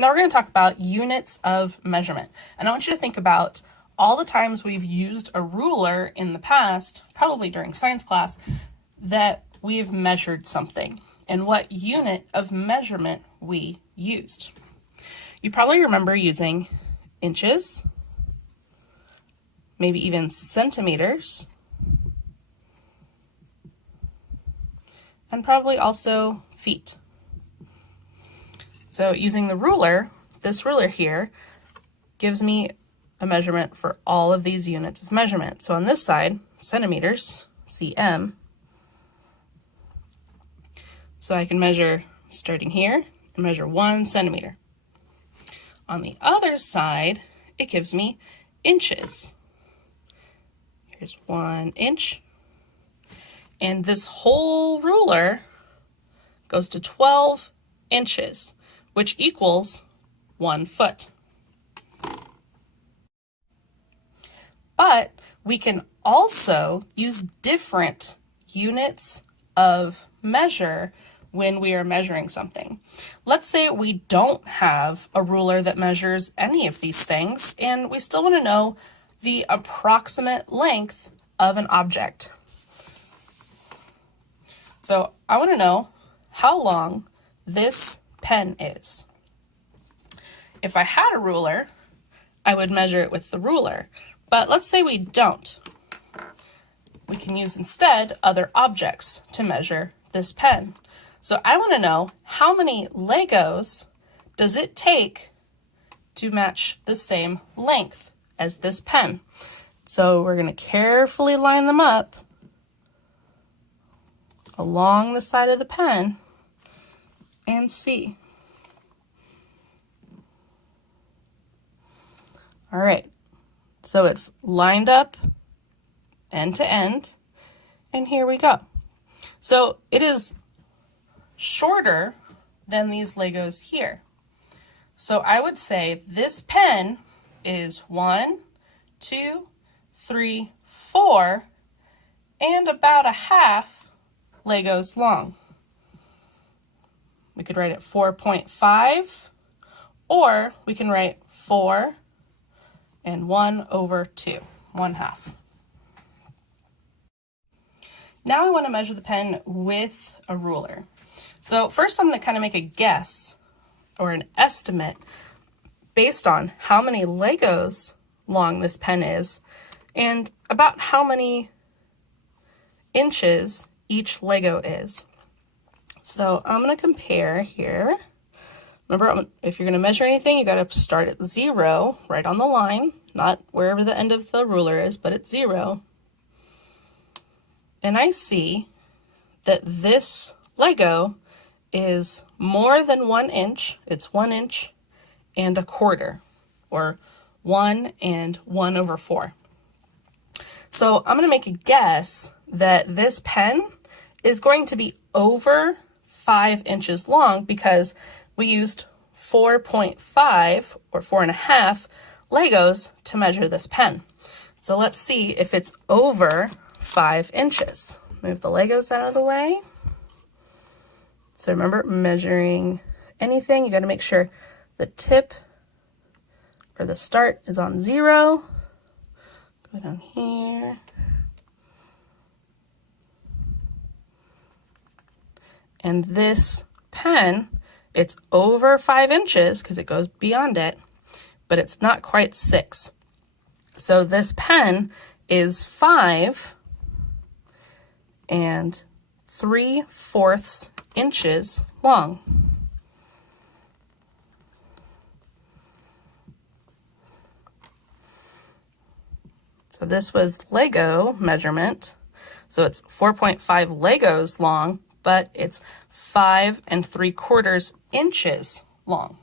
Now we're going to talk about units of measurement. And I want you to think about all the times we've used a ruler in the past, probably during science class, that we've measured something and what unit of measurement we used. You probably remember using inches, maybe even centimeters, and probably also feet. So using the ruler, this ruler here gives me a measurement for all of these units of measurement. So on this side, centimeters, cm. So I can measure starting here and measure 1 centimeter. On the other side, it gives me inches. Here's 1 inch. And this whole ruler goes to 12 inches, which equals 1 foot. But we can also use different units of measure when we are measuring something. Let's say we don't have a ruler that measures any of these things, and we still want to know the approximate length of an object. So I want to know how long this pen is. If I had a ruler, I would measure it with the ruler. But let's say we don't. We can use instead other objects to measure this pen. So I want to know how many Legos does it take to match the same length as this pen. So we're going to carefully line them up along the side of the pen and see. All right, so it's lined up end to end, and here we go. So it is shorter than these Legos here. So I would say this pen is 1, 2, 3, 4, and about a half Legos long. We could write it 4.5, or we can write 4 and 1/2, 1/2. Now I want to measure the pen with a ruler. So first I'm going to kind of make a guess or an estimate based on how many Legos long this pen is and about how many inches each Lego is. So I'm going to compare here. Remember, if you're going to measure anything, you got to start at 0, right on the line, not wherever the end of the ruler is, but at 0. And I see that this Lego is more than 1 inch. It's 1 inch and 1/4, or 1 and 1/4. So I'm going to make a guess that this pen is going to be over 5 inches long because we used 4.5 or 4.5 Legos to measure this pen. So let's see if it's over 5 inches. Move the Legos out of the way. So remember, measuring anything, you got to make sure the tip or the start is on 0. Go down here. And this pen, it's over 5 inches because it goes beyond it, but it's not quite 6. So this pen is 5 and 3/4 inches long. So this was Lego measurement. So it's 4.5 Legos long, but it's 5 3/4 inches long.